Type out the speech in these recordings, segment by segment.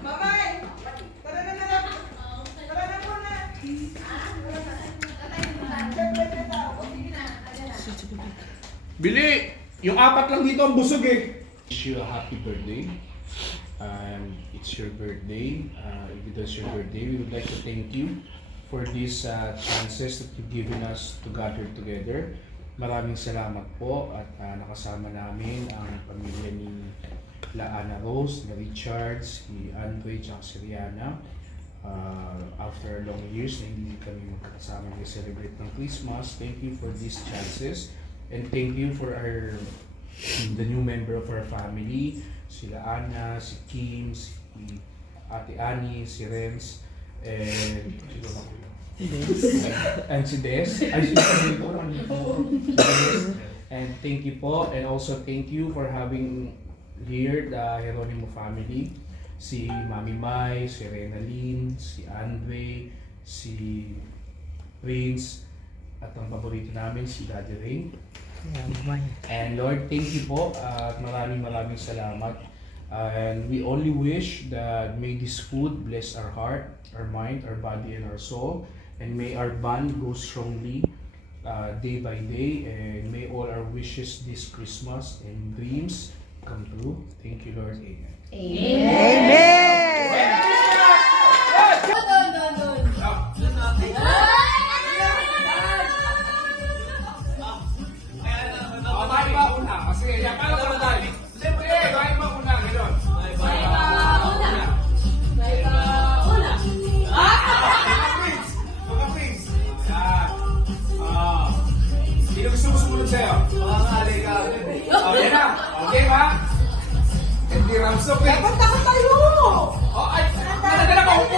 Mamay! Tara na lang! Tara na po na! Bili! Yung apat lang dito ang busog eh. Wish you a happy birthday. It's your birthday. If it was your birthday, we would like to thank you for these chances that you've given us to gather together. Maraming salamat po at nakasama namin ang pamilya ni Ana Rose, ni Richard, si Andre, at si Rihanna. After long years na hindi kami magkakasama mag-celebrate ng Christmas, thank you for these chances. And thank you for the new member of our family, sila Ana, si Kim, si Ate Annie, si Renz, and si Des. And thank you po, and also thank you for having here the Geronimo family, si Mami Mai, si Renalyn, si Andre, si Prince, at ang paborito namin si Daddy Ray. And Lord, thank you po at maraming salamat. And we only wish that may this food bless our heart, our mind, our body, and our soul. And may our bond grow strongly day by day. And may all our wishes this Christmas and dreams come true. Thank you, Lord. Amen. Amen! Tayo ba una? Kasi yan, paano ka tayo? Siyempre, tayo ba una? Gano'n. Tayo ba una? Mga Prince. Yan. Sino gusto mo sumunod sa'yo? Mga kalika. Yan na. Okay ba? Hindi Ramso. Dapat tayo! Ay, nadala ka upo.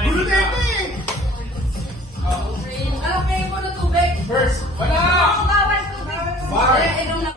Gulo na ito eh. Alapin mo na tubig. First, wala! Bawal tubig. Bawal. Inom na.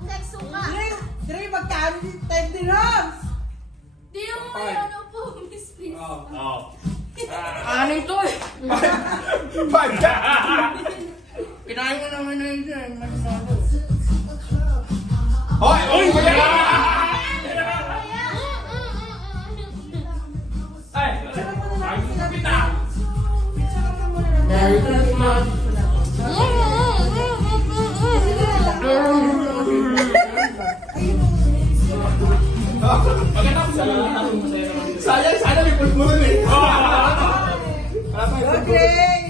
Next suka. Dre, magkano yung 10 dirhams? Di mo mayroon ang po, Miss Miss. Ano ito eh? Kinain mo naman na yun dyan. Hoy! Hoy! Ay! Merry Christmas. Sayang, sana may pulburon eh. Okay.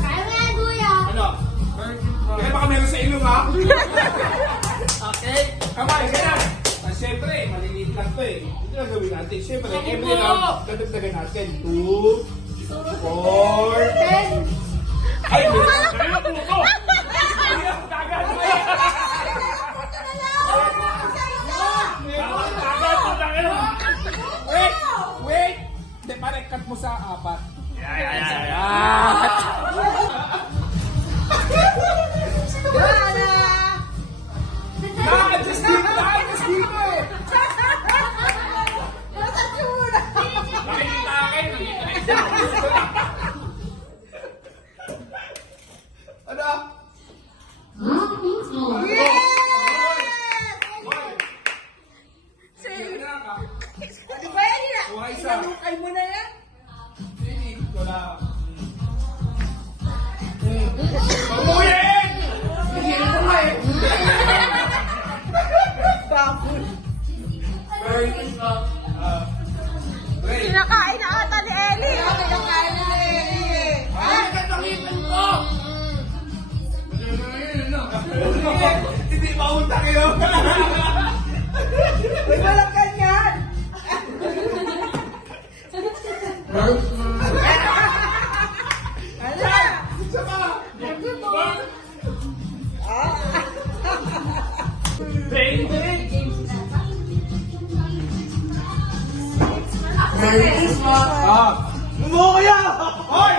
Kaya mo yan, kuya. Ano? Kaya baka meron sa ilong ha? Okay. Kamay, kaya. Siyempre, maliliit lang to eh. Ito lang gawin natin. Siyempre, every round, dadagdagan natin. 2, 4, 10. Ay, meron po ito. Wait! Hindi, parang cut mo sa 4. Just keep it! Just keep it! Nakikita kayo, nakikita ano? Di ba yan yun? Buhay sa... Inalukay mo na yan? Hindi, wala. Pamuyin! Hindi na pa eh. Bakul. Very good. Ray. Kinakain na ata ni Ellie. Kinakain na eh. Ay, katakitan ko! Hindi maunta kayo. Uy, walang ganyan. Ala. Isa pa. Ah. Bang, bang! Merry Christmas! Mo kaya! Hoy!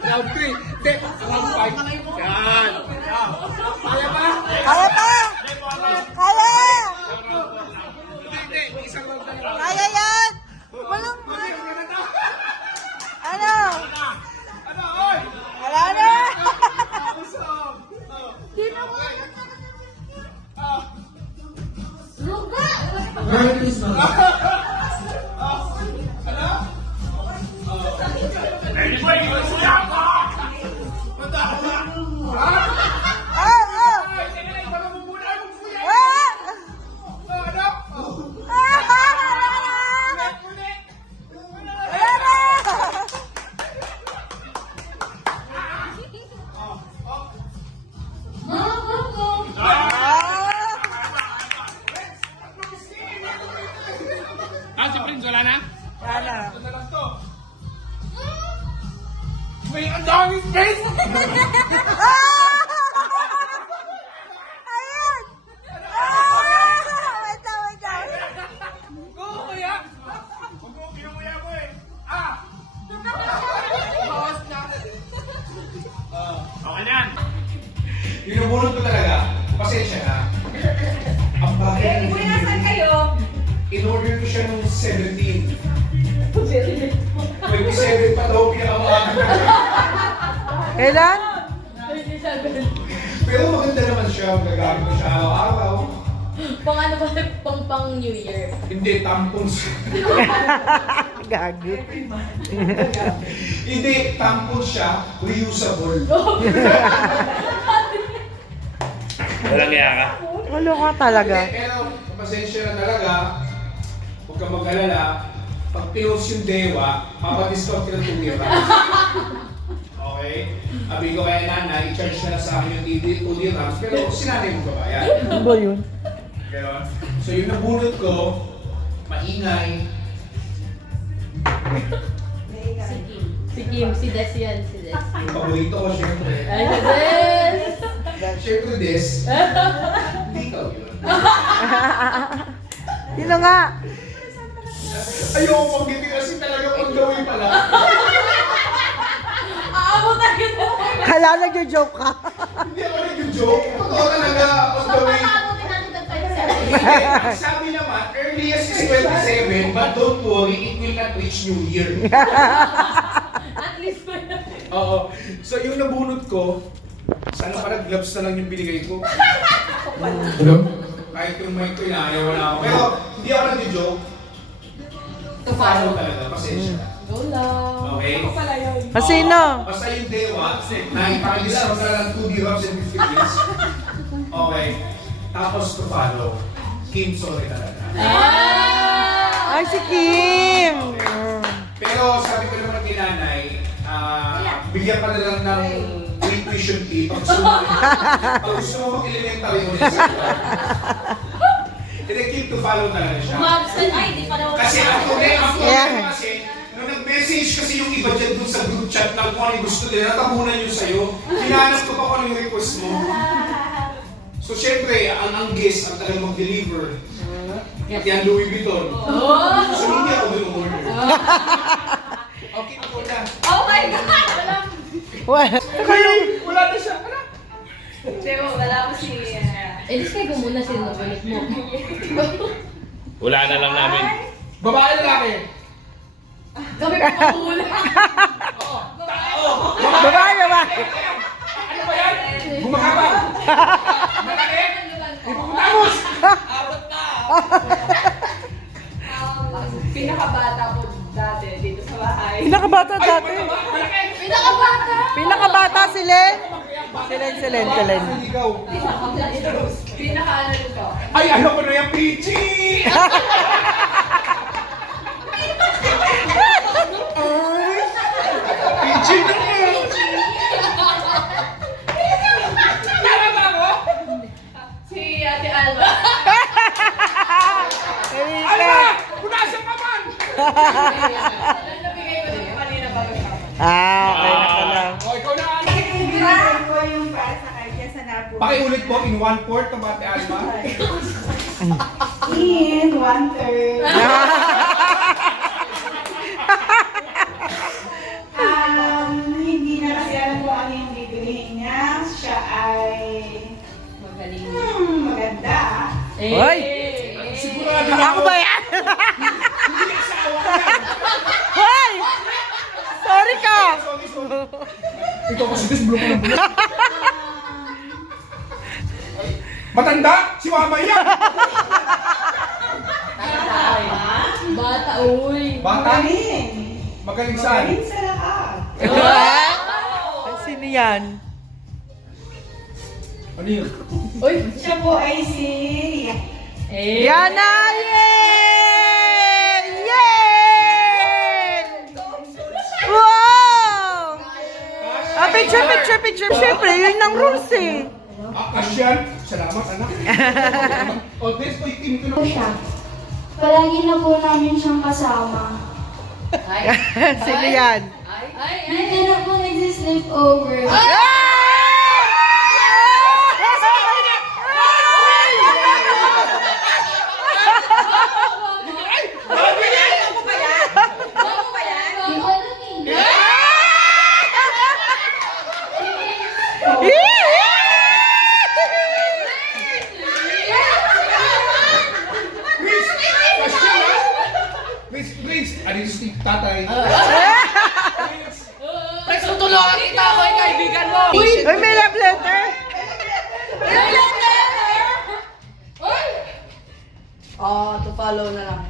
Round 3. Hindi, round 5. Yan. Kaya ba? Kaya pa! Kaya! Hindi, isang round na lang. Kaya yan! Walang ano? Ano, hoy? Wala na! Merry Christmas! Si Prince, wala na? Wala. Ito na lang to. May ang daming space! Ayan! Wait lang. Go, kuya! Huwag mo, kinumuya mo eh. Okay na yan. Binubulot ko talaga. Pasensya na. Ang bagay ng Nasaan kayo? in-order ko siya nung 17. 27 pa daw pinakamaga. Kailan? Pero maganda naman siya. Magagamit ko siya araw-araw. Pang ano ba? Pang New Year. Hindi, tampons. Gago. Hindi, tampons siya. Reusable. Walang kaya ka. Walo ka talaga. Pero, pasensya na talaga. Huwag ka mag-alala. Pag pinost yung dewa, papadiscount ka ng 2 years. Okay? Sabi ko kaya nanay, i-charge na lang sa akin yung 2 dirhams, pero sinanay mo ba ba yan? Ano ba yun? Ganon. So yung nabunot ko, maingay. Si Kim, si Des yan, si Des. Yung paborito ko, syempre. Ay, si Des! Syempre, Des. Hindi ikaw yun. Sino nga? Ayoko mag-ibig kasi talaga pag-gawin pala. Aabot tayo na! Kala nagjo-joke ka. Hindi ako nag-joke. Totoo talaga pag-gawin. Aabotin natin ng 27. Sabi naman, earliest is 27, but don't worry, it will not reach New Year. At least pa na. Oo. So yung nabunot ko, sana parang gloves na lang yung binigay ko. Kahit yung mic ko inaayaw na ako. Pero hindi ako nag-joke. To follow talaga, pasensya. Go lang. Okay? Masino? Basta yung dewa, na ipakidiscount na lang 2 dirhams and 50 cents. Okay. Tapos to follow. Kim, sorry talaga. Ay, si Kim. Pero sabi ko naman kay nanay, bigyan ka na lang ng free tuition fee pag gusto mo mag-elementary mo rin sa Hindi, keep to follow talaga siya. Umabsent. Ay, di pa naman. Kasi ang problema Yeah. kasi, nung nag-message kasi yung iba dyan dun sa group chat na kung ano yung gusto nila, natabunan yun sa'yo. Hinahanap ko pa kung ano yung request mo. So syempre, ang guest ang talagang mag-deliver. Yan Louis Vuitton. So hindi ako dun order. Okay, ako na. Oh my God! Wala. Wala na siya. Ano? Pero wala ko si... Eh, di kayo muna sino balik mo. Wala na lang namin. Babae lalaki. Kami pa muna. Babae, babae. Ano ba yan? Gumakabang. Malaki. Ipuputamos. Pinakabata ko dati dito sa bahay. Pinakabata dati. Malaki. Pinakabata! Pinakabata si Len. Si Len. Ikaw. Pinaka-ano nito. Ay, ano ko na yung Pichi! Pichi na yan! Tama ba ako? Si Ate Alba. Alba! Punasan ka man! Alam na bigay ko ng kanina bago siya. Okay na pala. O, ikaw na, ano? Pinaka ko yung para sa kanya sa napo. Pakiulit mo in 1/4 ng Ate Alba. In 1/3. Hindi na kasi alam kung ano yung bibilihin niya. Siya ay Magaling. maganda. Hoy! Sigurado na Ako ba yan? Hoy! Sorry ka! Ikaw kasi this blue ko ng bulok. Matanda? Si mama yan! Bata, uy. Bata? Magaling. Magaling saan? Magaling sa lahat. Ay, sino yan? Ano yun? Uy. Siya po ay si... Yana! Yay! Yay! Wow! Ah, picture. Siyempre, yun ang rules eh. Asyan. Salamat, anak. O, this ko yung team ko na. siya. Palagi na po namin siyang kasama. Sino yan? Dito na po nag-sleep over. Di ko alam eh. Please, ano yung si tatay? Uy, may love letter. To follow na lang.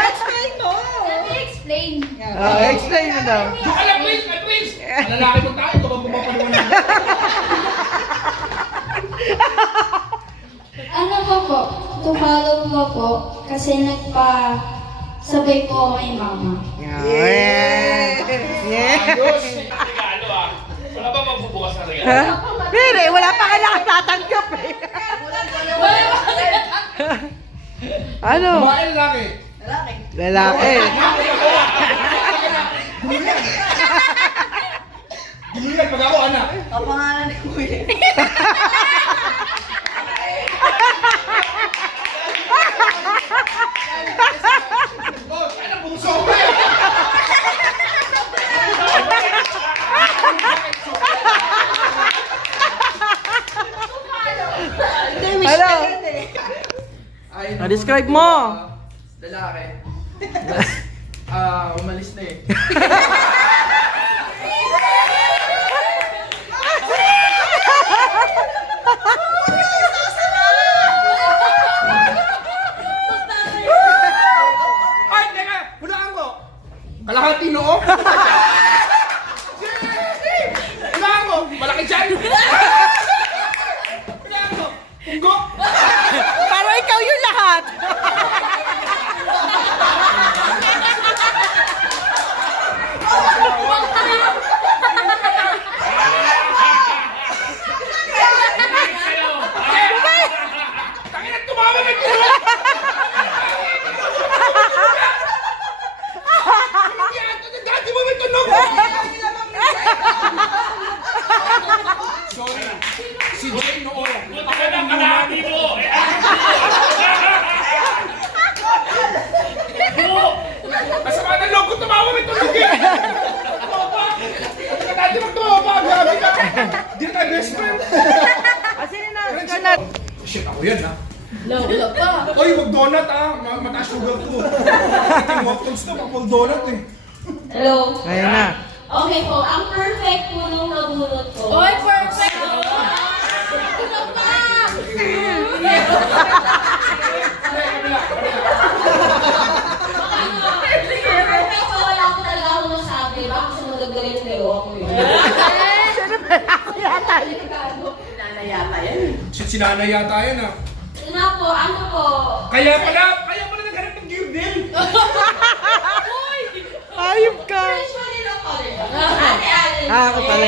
Explain mo! Let me explain. Explain mo daw. Alam, please! Malalaki mo tayo, ito bang pumapaliwanag? Ano po? To follow po kasi nagpa-sabay po ako kay mama. Yeah! Ayos! Regalo ah. Wala ba magbubukas na regalo? Ha? Pero wala pa ka nakatatanggap eh. Ano? Babae, lalaki. Lalaki. Ginuyan, pag ako, anak. Kapangalan ni Kuya. Oh, ano, bungso ko eh! Ano? Describe mo. Lalaki. Umalis na eh. Ay, teka! Hulaan ko! Kalahati noo? Hulaan ko! Malaki dyan! Hulaan ko! Punggo! Para ikaw yung lahat. Tanginan, tumama na ito! Dati mo may tunog! Sorry. Si Jane noon. Buti ka ng kalahati mo! Masama ng loob ko, tumawa may tunog eh! Dati mo tumawa, grabe ka! Di na tayo best friend! Kasi na. Shit, ako yan ha! Wala pa. Oy, wag donut ah! Mataas sugar ko! Ating waffles to, wag donut eh! Hello? Ayun na. Okay po, ang perfect po nung nabunot ko. Oy, perfect! Perfect po, wala ko talaga ako masabi. Baka kasi magagaling pero ako yun. Ako yata yun. Si nanay yata yan ah! Yun na po, ano po? Kaya pala naghanap ng gear din! Ayop ka. Usually no color. Ate Allen. Ako pala.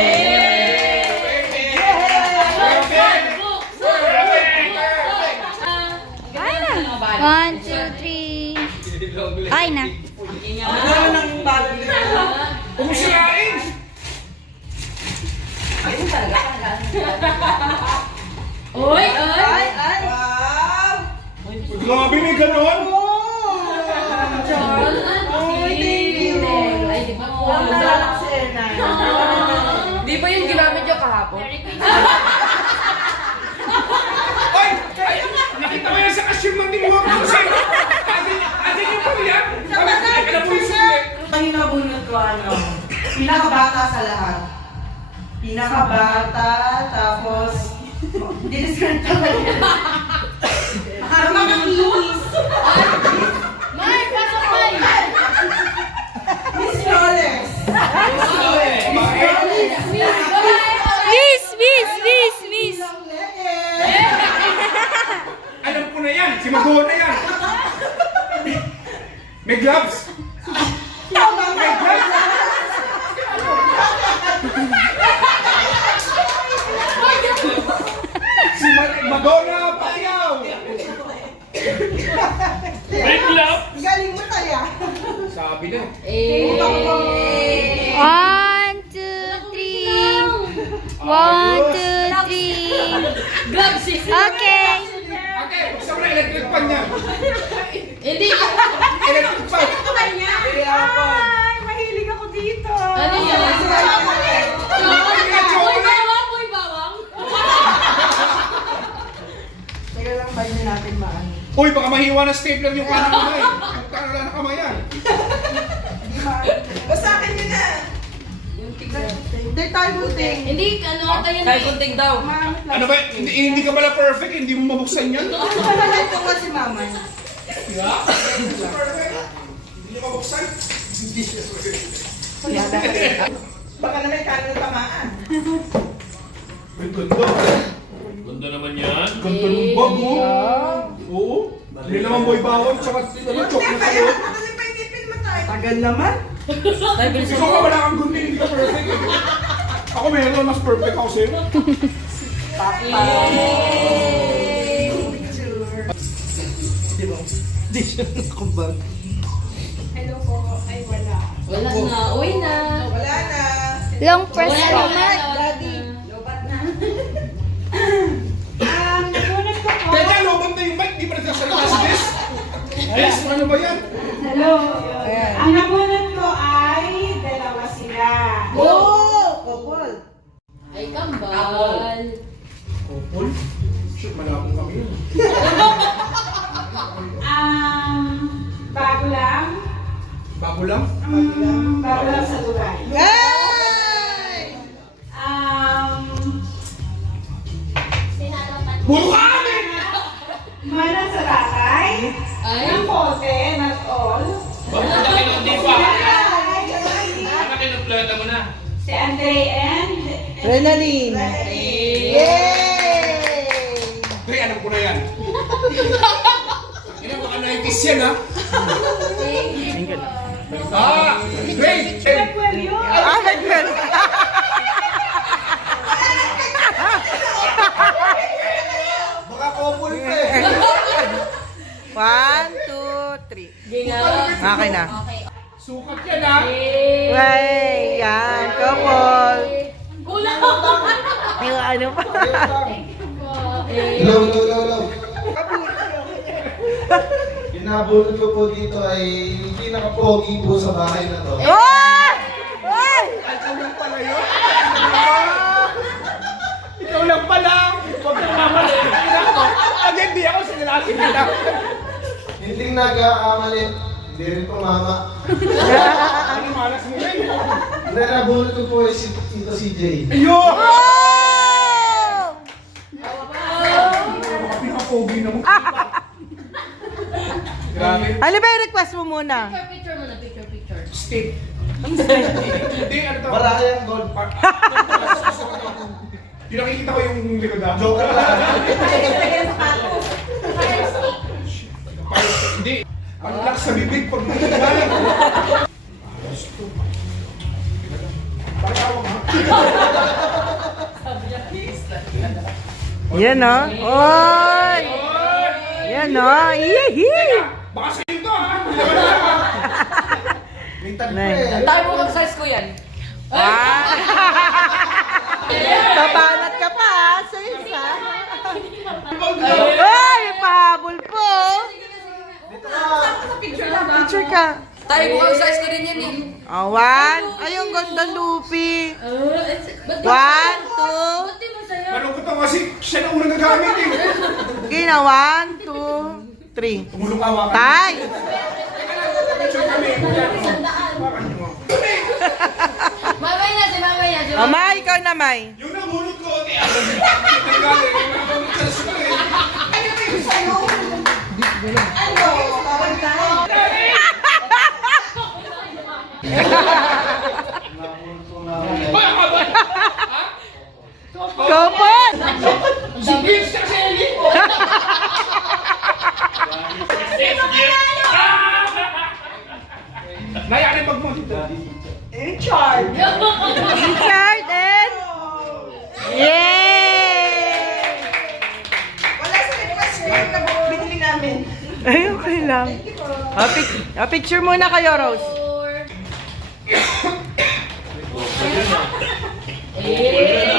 One, two, three. Ay na. Ano ng bagay nila? Huwag mo sirain! Oy, oy! Wow! Grabe, may ganon. Oy, thank you! Ay, di ba po? Ang nalaksena. Di ba yung ginamit niyo kahapon? Ay! Ay! Nakita mo yan sa cashier man din mo ako kasi. Atin yung pala yan. Alam mo yung sulit. Ang hinabunod ko pinakabata sa lahat. Pinakabata, tapos diniscount ka ba yan? Ang mga kinis. Mark, pasok kayo! Miss Flores. Miss! Alam ko na yan. Si Maguho na yan. May gloves. May gloves. Si Madonna Pacquiao. Red love. Galing mo kaya. Sabi na. Eh! 1, 2, 3. 1, 2, 3. Gloves si Okay. Okay, buksan mo na electric pan niya. Hindi! Electric pan. Ay, mahilig ako dito. Ano yan? Chocolate. Uy, bawang! Uy, bawang! Teka lang, bayin na natin maano. Uy, baka mahiwa na stapler yung kanang kamay. Yung kanang kamay yan. Basta akin yun na. Hindi tayo buting. Hindi, ano ata yan eh. Kunting daw. Ano ba? Hindi ka pala perfect, hindi mo mabuksan yan. Ito nga si mama. Diba? Hindi niya mabuksan. Baka na may kanon tamaan. Ay, ganda. Ganda naman yan. Ganda ng bag, oh. Oo. Hindi naman boy bawang, tsaka chocolate sa'yo. Kasi pa inipin mo tayo. Tagal naman. Ikaw ka wala kang gundi, hindi ka perfect. Ako meron, mas perfect ako sa'yo. Hello po. Ay, wala. Wala na. Uy na. Wala na. Long press Wala po. na. Daddy. Lobat na. Nagunan ko po. Teka, lobang na yung mic, di pa nagsasalita si Des. Des, ano ba yan? Hello. Ang nagunan ko ay dalawa sila. Oh! Couple. Ay, kambal. Couple? Shoot, malapong kami yun. Bago lang. Bago lang? Bago lang sa Dubai. Puro ka amin! Mana sa tatay. Ay. Ng pote, not all. Bakit ka kinundi pa? Ay, Ano kinupleta mo na? si Andre and Renaline. Pre, alam ko na yan. Yan ang mga 90s yan, ha? Great! Well, yun. Ah, my God. Baka couple, pre. 1, 2, 3. Hindi nga. Okay na. Sukat yan, ha? Way, yan. Couple. Kulang! Yung ano pa. Hello, hello, hello, hello. Pinabulot ko po dito ay yung pinaka-pogi po sa bahay na to. Oh! Ay! Ikaw lang pala yun? Ikaw lang pala! Huwag kang mamali. Agad di ako sinilasi nila. Hindi nag-aamali, hindi rin pumama. Ano malas mo yun? Pinabulot ko po ay si Tito CJ. Ayun! Oh! Pinaka-pogi na mo. Grabe. Ano ba yung request mo muna? Picture mo na, picture. Stick. Hindi, ano to? Marami ang gold. Pinakikita ko yung likod na. Joker lang. Hindi. Ang lak sa bibig pag nangyayari. Gusto. Pakitawag ha? Yan o. Oy! Yan o. Ihihi! Baka sa'yo to ha? Hindi naman na ha? May tag Nay. eh. Tayo mo mag-size ko yan. Tabanat ka pa, sa isa. Ay, pahabol po. Picture ka. Tayo, mukhang size ko rin yan eh. One. Ay, ang ganda, Lupi. 1, 2. Ba't di masaya? Malungkot ako kasi siya na unang gagamit eh. Okay na, 1, 2, 3. Tumulong ka, hawakan. Tay! Picture kami. Mamay na, si mamay na. Si May, ikaw na, May. Yung nabulot ko, okay. Ang galing. Yung nabulot sa sila eh. Kopon! Si Vince siya si Ellie. Nayari magmonito. Richard! Richard and... Yay! Wala sa request screen na binili namin. Ay, okay lang. Picture muna kayo, Rose.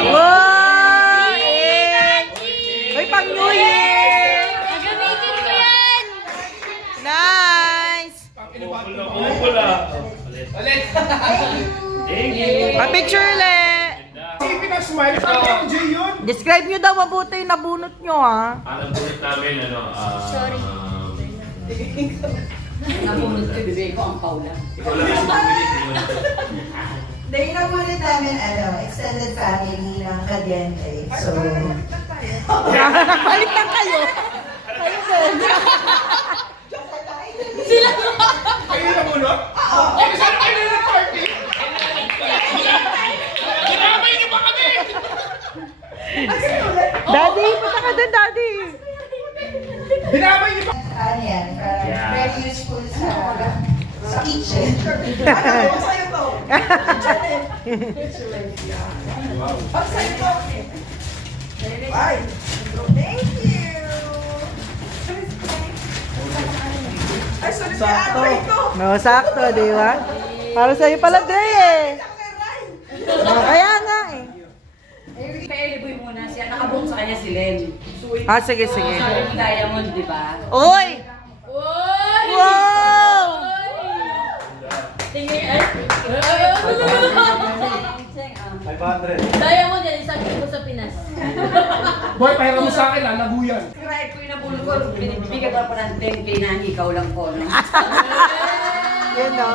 Wow! Uy, pang New Year! Gagamitin ko yan! Nice! Ulit. Picture ulit! Hindi ka smile. Parang Jay yun. Describe nyo daw mabuti yung nabunot nyo, ha? Alam po namin, ano, Sorry. Napunod ko, bibig ko ang paula. ikaw lang ang bumili. Dahil nabulit namin, extended family ng Cadiente. So, Balik lang kayo. Kayo din. Kayo na muna? Oo. Saan kayo na party? Kinamay niyo ba kami? Daddy, punta ka din, Daddy. Binamay niyo ba? ano yan, very useful sa kitchen. Ano, sa'yo to? Pag sa'yo to. Bye. Thank you. Ay, sorry kay Andre ko. No, sakto, di ba? Para sa'yo pala, Dre, eh. Kaya nga, eh. Kay Eliboy muna siya. Nakabook sa kanya si Len. Sige, sige. Sabi mo Diamond, di ba? Uy! Uy! Wow! Tingin, ay! Diamond yan, isang ko sa Pinas. Boy, pahiram mo sa akin, lalago yan. Kahit ko yung nabulog ko, binibigyan ko pa ng 10K na ikaw lang po, no? Yun, no?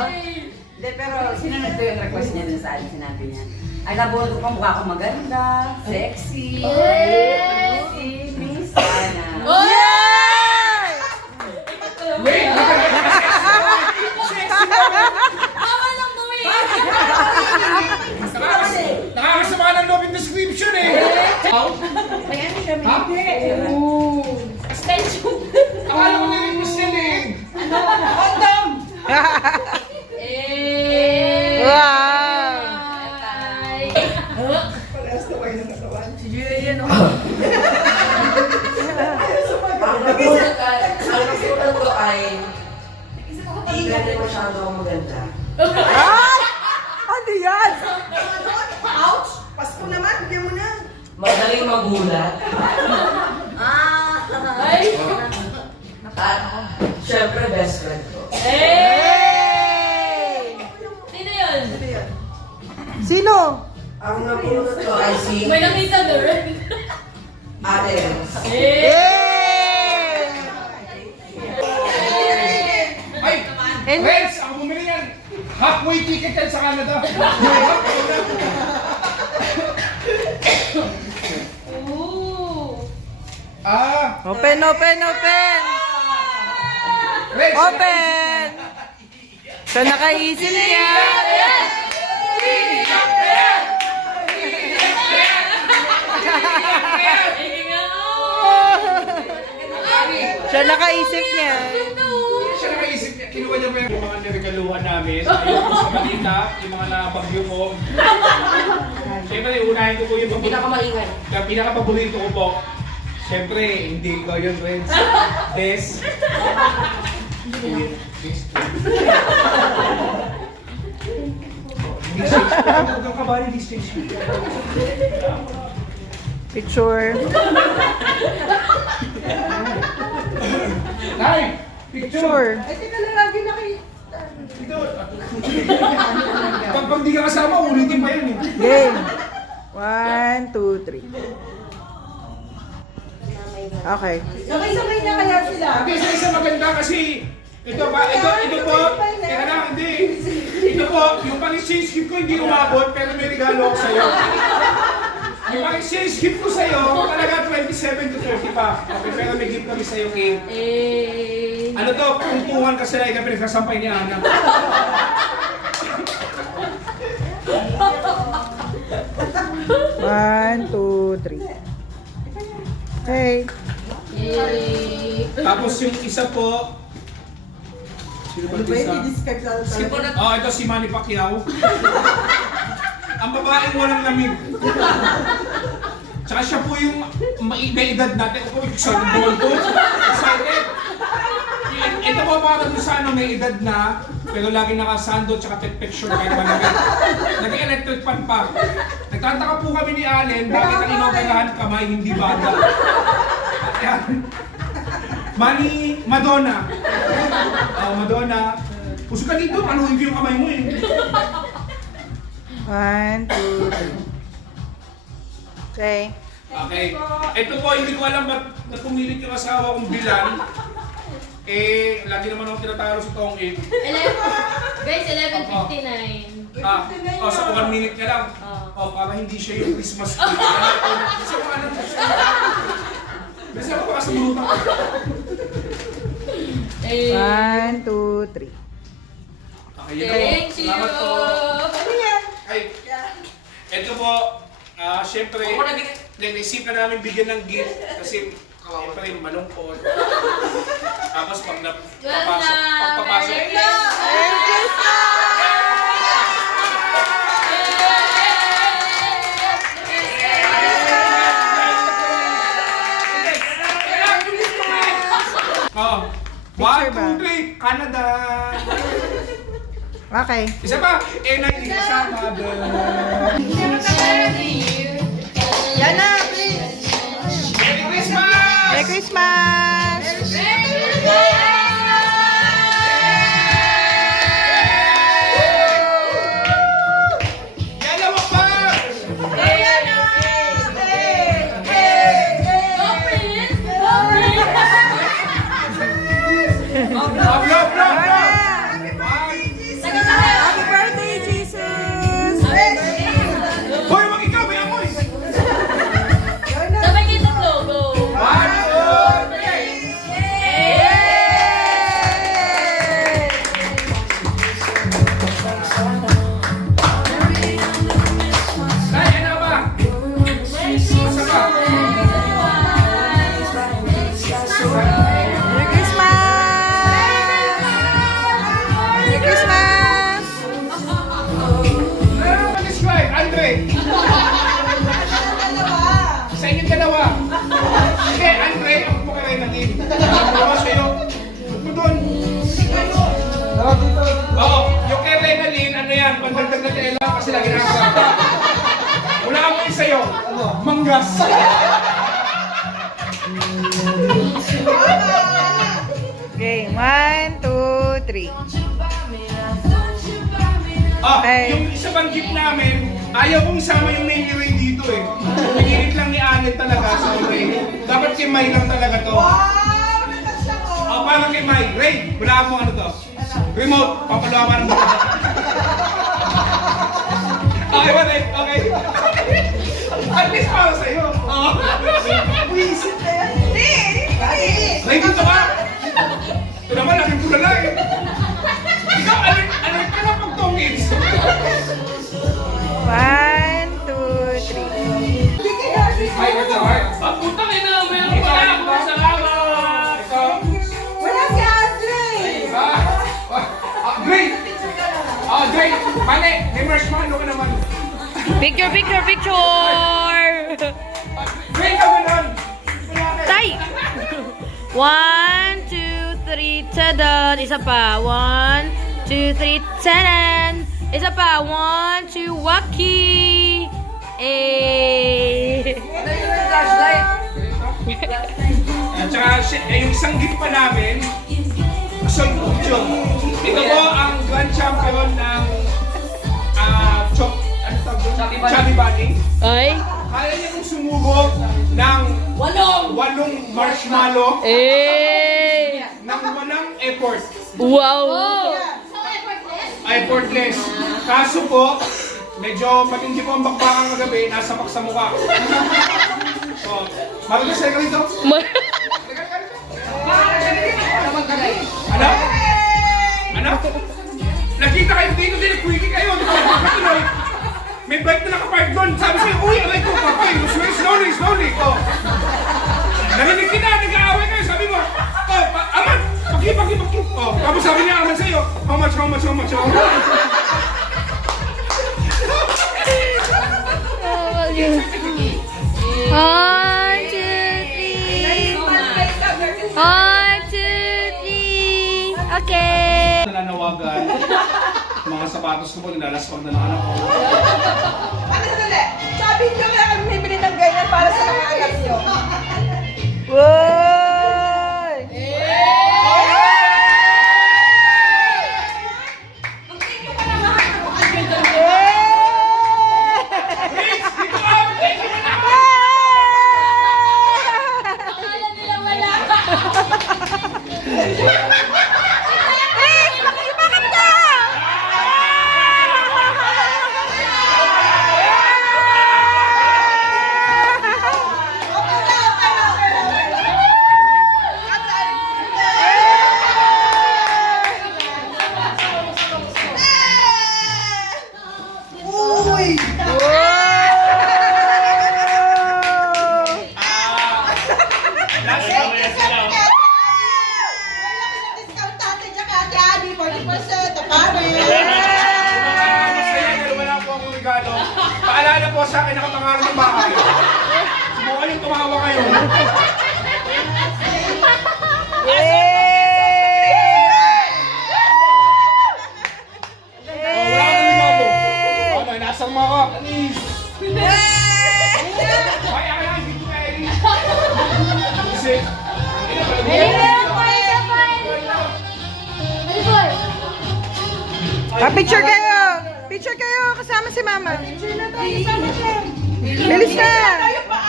Hindi, pero sinunod ko yung request niya dun sa akin, sinabi niya. Ay, nabulog ko mukha ko maganda, sexy, sexy, miss sana. Yay! Wait! Bawal lang gawin! Nakakasama ng love in description eh! Ayan siya, Ha? extension. Akala ko nilimus yan eh! Wow! Si Julian, oh. Ang nasulat ko ay hindi ganun masyado ako maganda. Ay! Ano yan? Ouch! Pasko naman, bigyan mo na. Madaling magulat. Ay! At syempre best friend ko. Hey! Sino yun? Sino? Ang napulot ko ay si May nakita doon. Ate Rens. Yay! Ay! And- Friends, ako bumili yan! Halfway ticket yan sa Canada! Ooh! Open, open, open! Friends, Open! So, nakaisip niya. Siya nakaisip niya. siya nakaisip niya, kinuha niya pa yung mga niregaluhan namin. Yung sa Manita, yung mga nabagyo ko. Siyempre, unahin ko po yung Pinakamaingay. pinaka-paborito ko po. Siyempre, hindi ko yun, friends. Des. Des. Exchange. Huwag kang kabali, exchange. Picture. Nay! Picture! Picture. Ay, teka lang, lagi nakita. Ito. Pag di ka kasama, ulitin pa yan eh. Game. 1, 2, 3. Okay. Sabay-sabay na kaya sila. Hindi, isa maganda kasi ito po, teka lang, hindi. Ito po, yung pang-exchange gift ko hindi umabot, pero may regalo ako sa'yo. Yung pang-exchange gift ko sa'yo, talaga 27 to 30 pa. Okay, pero may gift kami sa'yo, King. Ano to, puntuhan kasi na ikaw pinagsasampay ni Ana. One, two, three. Hey. Tapos yung isa po, sino ba ito isa? Oh, ito si Manny Pacquiao. Ang babaeng walang lamig. Tsaka siya po yung may edad natin. Ako, excited po ito. Excited. Ito po para doon sa ano, may edad na, pero lagi nakasando tsaka picture kahit malamig. Nag-electric fan pa. Nagtataka po kami ni Allen, bakit ang inoperahan kamay, hindi bata. Ayan. Madonna. Madonna. Puso ka dito, panuhin ko yung kamay mo eh. 1, 2, 3. Okay. Okay. Ito po, hindi ko alam ba't napumilit yung asawa kong Bilan. Eh, lagi naman ako tinatalo sa tong 8. Guys, 11:59. So 1 minute ka lang. Para hindi siya yung Christmas tree. Kasi kung ano po siya. Kasi ako baka sa mulutan ko. 1, 2, 3. Okay, yun po. Thank you. Salamat po. Ay, ito po, syempre, naisip na namin bigyan ng gift kasi syempre malungkot. Tapos pag pagpapasok. Oh, 1, 2, 3, Canada! Okay. Isa pa, NIE kasama doon. Yan na, please. Merry Christmas! Merry Christmas! Dalawa pa! Bro! Happy birthday, Jesus! Hoy, wag ikaw, may amoy! Sabay kayo tatlo, go! 1, 2, 3! Nay, ano ba? Isa pa? Merry Christmas! Merry Christmas! Mag-describe, Andre! Sa inyong dalawa. Sige, Andre, ako po kayo natin. Ako sa'yo. Huwag mo doon. Oo, yung kay Renalyn, ano yan, pandagdag na tela kasi lagi nakakasama. Wala kang isa sa'yo. Manggas. Okay, 1, 2, 3. Yung isa pang gift namin, ayaw kong isama yung Navy Ray dito eh. Pinilit lang ni Anet talaga sa Ray. Dapat kay May lang talaga to. Parang kay May. Ray, wala akong ano to. Remote, papalawa ng mga. Okay ba, Ray? Okay. At least para sa'yo. Wisit na yan. Ray, dito ka! Ito naman, laking tulala eh. Ikaw, alert ka na pag tongits. 1, 2, 3. Ay, what's the heart? Pagputang ina, meron pa ako. Salamat! Ito. Wala si Andre! Great! Great! Mane, may marshmallow ka naman. Picture, picture, picture! Great ka naman! Tay! 1, 2, 3, tadan! Isa pa. 1, 2, 3, tadan! Isa pa. 1, 2, Waki! Eh. Ano yung flashlight? At saka, yung isang gift pa namin, Sol Pucho. Ito po ang grand champion ng Chubby Bunny. Ay. Kaya niya kong sumubok ng 8 marshmallow Eh. ng walang effort. Wow. Effortless. Kaso po, medyo matindi po ang bakbakan kagabi, nasapak sa mukha. So, marigas ka rito. Ano? Ano? Nakita kayo dito, quickie kayo. Patuloy. May bike na nakapark doon. Sabi sa'yo, uy, alay ko, papay. Slowly, slowly. Oh. Narinig kita, nag-aaway kayo. Sabi mo, oh, Aman, paki. Oh, tapos sabi niya, Aman sa'yo, how much? One, two, three. 1, 2, 3. Okay. Nananawagan. Mga sapatos ko po, nilalaspag na ng anak ko. Ano sandali? Sabi niyo kaya kami bibili ng ganyan para sa mga anak niyo. Woy! Paalala po sa akin, nakapangalan ng bahay. Subukan yung tumawa kayo. Wala ka ng regalo. Ano, inasang mo ako. Ay, hindi ko kaya. Kasi, Picture kayo! Picture kayo kasama si Mama. Picture na tayo kasama siya. Bilis na! Ayaw pa.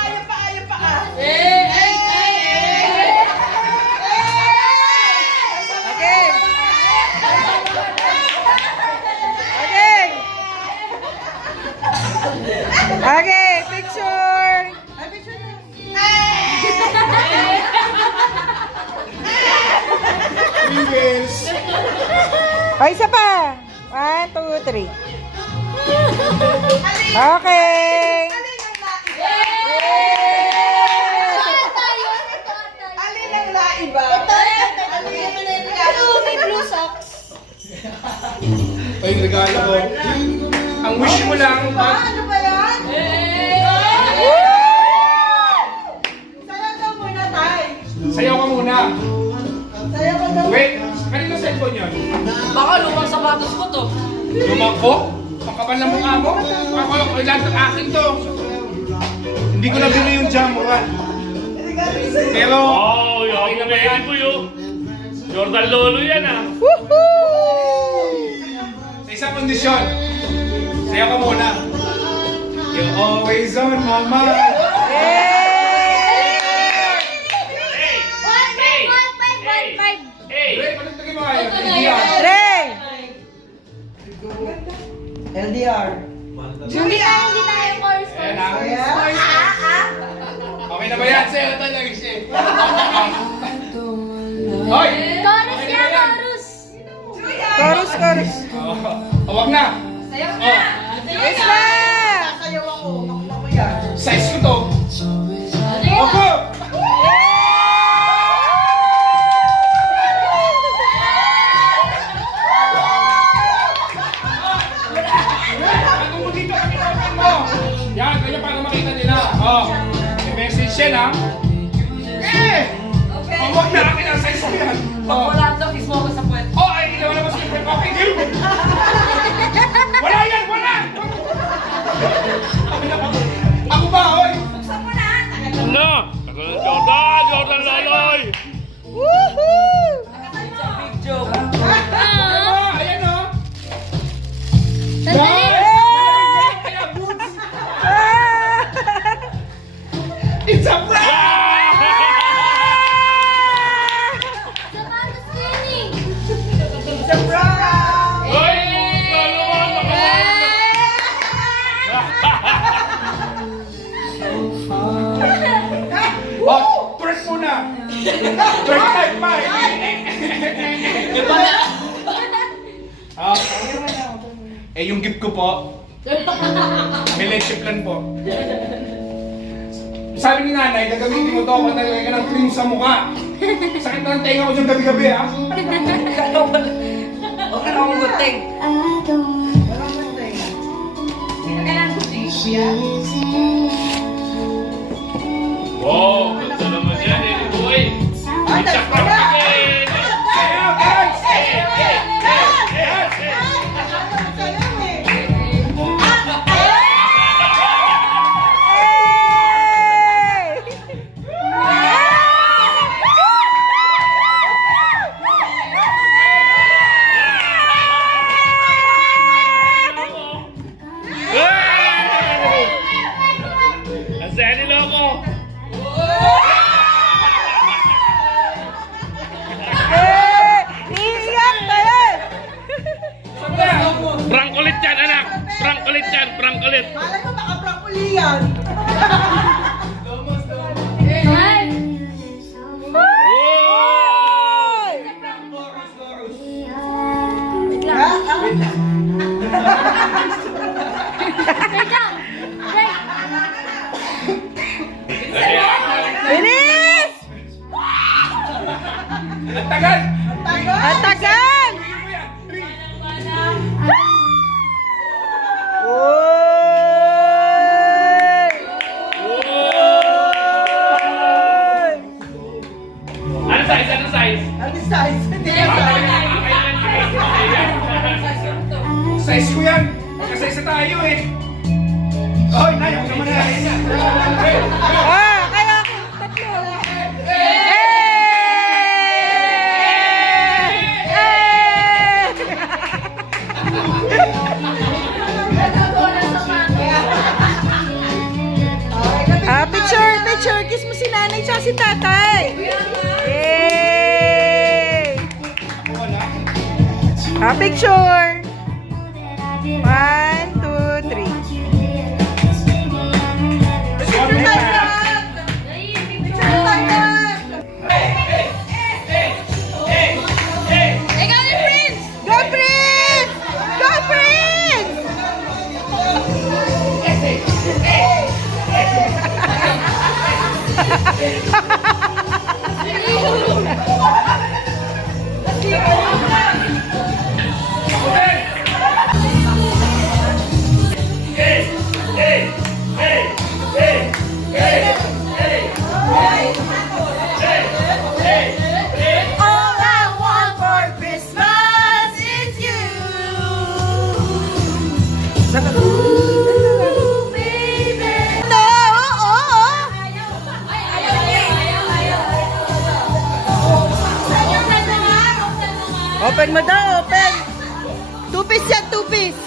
Okay. Okay. Okay, picture. Pringles. O, isa pa. 1, 2, 3. Okay. Alin ang naiba? May blue socks. O yung regalo ko. Ang wish mo lang, Ano ba yan? Sayaw daw muna tayo. sayaw ka muna. Sayaw ka daw. Wait, kanino cellphone yun? Baka lumang sapatos ko to. Lumang ko? Makapal na mukha mo? Ako, lahat ng akin to. Hindi ko na bili yung jamuran. Pero, Oh, okay na ba yan po yun? Jordan Lolo yan ah. sa isang kondisyon, sayaw ka muna. You're always on my mind. Hey! Wait, panagtagin mo kayo. LDR. Ray! LDR. Hindi tayo course. Ayan na. Okay na ba yan? Sayaw tayo lang siya. Hoy! Chorus Okay na yan, ba yan? chorus. Chorus. Huwag na. Sayaw na. Yes na! Sayaw ako. Makuha mo yan. Size ko to. Opo! Kung mo dito kami open mo. Yan, ganyan para makita nila. Oh, may message yan ha. Eh! Okay. Oh, wag na akin ang size ko yan. Pag wala to, kiss mo ako sa puwet. Oh, ay, ginawa naman sa okay, deal. 25 pa! Yung gift ko po, may leche plan po. Sabi ni nanay, gagamitin mo to kung nalagay ka ng cream sa mukha. Sakit na ng tenga ko dyan gabi-gabi, ha? Huwag ka na akong gunting. Wow, gusto naman yan eh, boy. Itsak na pagkain. Sayaw, guys! Ang saya ni Loco. Iiyak tayo! Prank ulit yan, anak. Prank ulit yan, prank ulit. Malay mo, baka prank uli yan. Bilis! Tagal! Ang tagal! Ano size? Ano size? Size ko yan! Magkasize tayo eh! Hoy, nayak naman na! Kaya ako, tatlo. Picture, kiss mo si nanay tsaka si tatay. Yay! Picture. 1, 2, 3. Go Prince! Go Prince! All I want for Christmas is you. Ooh, baby. No, Open mo daw, open. 2-piece yan, 2-piece.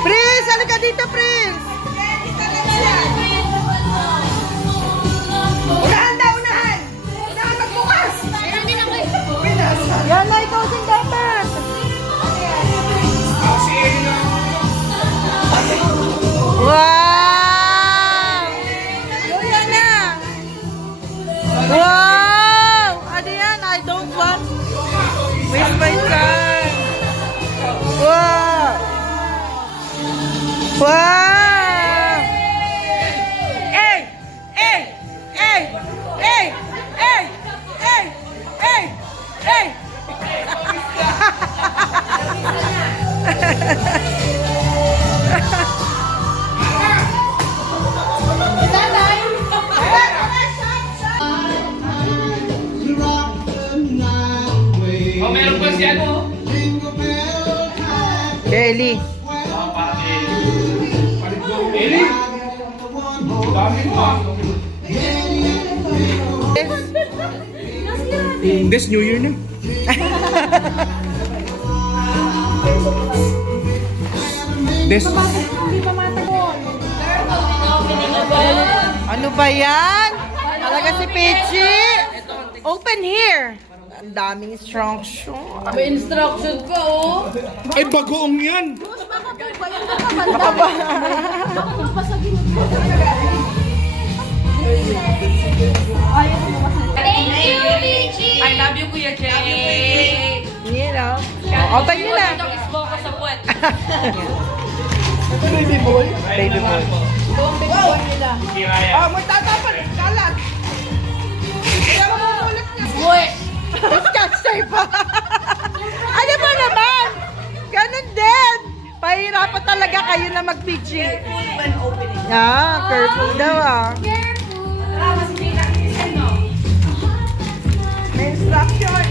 Prince, ano ka dito, Prince? Unahan daw, unahan. Unahan magbukas. Yan na, ikaw din dapat. Wow! Yan na. Wow! Ano yan? I don't want. With my son. Wow! Wow! Hey! Hey! Hey! Hey! Hey! Hey! Hey! Hey! Oh, meron pa siya, no? Kelly. Eli! Dami mo ah! This New Year na. This... Ano ba yan? Talaga si Peachy? Open here. Ang daming instruction. May instruction pa, oh. Ay, bagoong yan! Thank you, Michi! I love you, Kuya Jay. You know. Open nyo na. Ito is ko sa puwet. Baby boy. Hindi kaya. Oh, magtatapan. Kalat. Kaya mamulat niya. Uy! Disgusting pa. Ano ba naman? Ganun din. Pahirapan talaga kayo na mag-PG. Ah, careful daw ah. May instruction.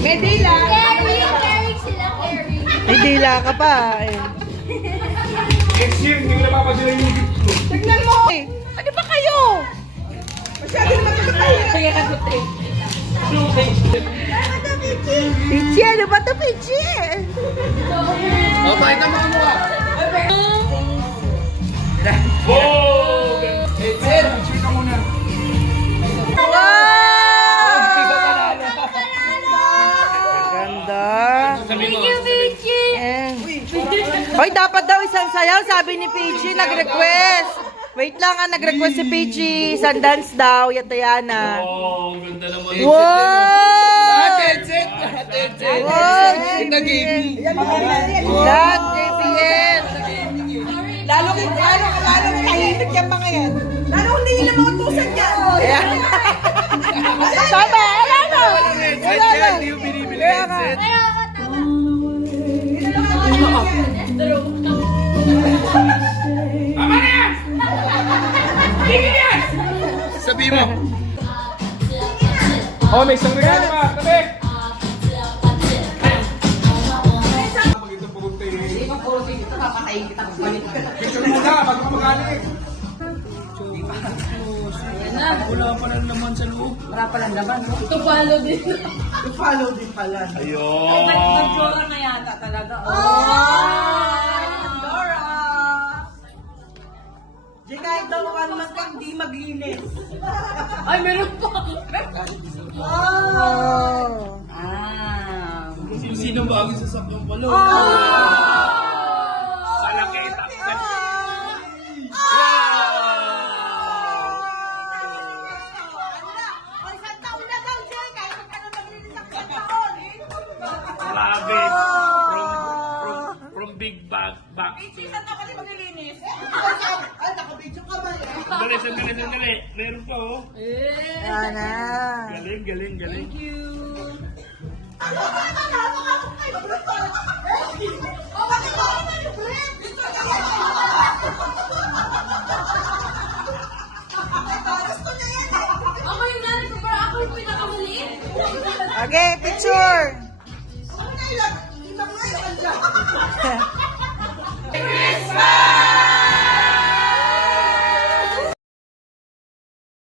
May dila. Carry sila, carry. May dila ka pa. Eh. Next year, hindi ko napapadala yung gift ko. Tignan mo. Eh, ano ba kayo? Masyado naman kayo kayo. Sige, kaguti. Pichi, ano ba ito, Pichi? Oh, pakita mo ang mukha. Oh! Hey, Sir, picture ka muna. Wow! Ganda. Sabihin mo. Eh. Hoy, dapat daw isang sayaw, sabi ni Pichi, nag-request. Wait lang ah, nag-request si Pichi. Isang dance daw, Yatayana. Oh, ang ganda naman. Wow! Headset! Wow! Ito, gaming. Lahat, JPN. Lalo tahimik yung mga yan. Lalo hindi nila mga tusan yan. Ayan. Tama, wala na. Headset Wala na. yan, hindi yung binibili Kaya nga. headset. Tama na yan! Tingin yan! Sabihin mo. Oh, may isang regalo ka. Tabi! Picture muna, bago ka magaling. Wala pa lang naman sa loob. Wala palang laban, no? Tupalo din. Ayun! Nag-flora na yata talaga. Di kahit daw ano man ka, hindi maglinis. Ay, meron pa. Oh. Ah. Sino ba ang sasakyan pala? Malaki ito. Grabe. From big back. Sandali. Meron pa, oh. Yan na. Galing. Ako yung nanay ko, pero ako yung pinakamaliit. Okay, picture.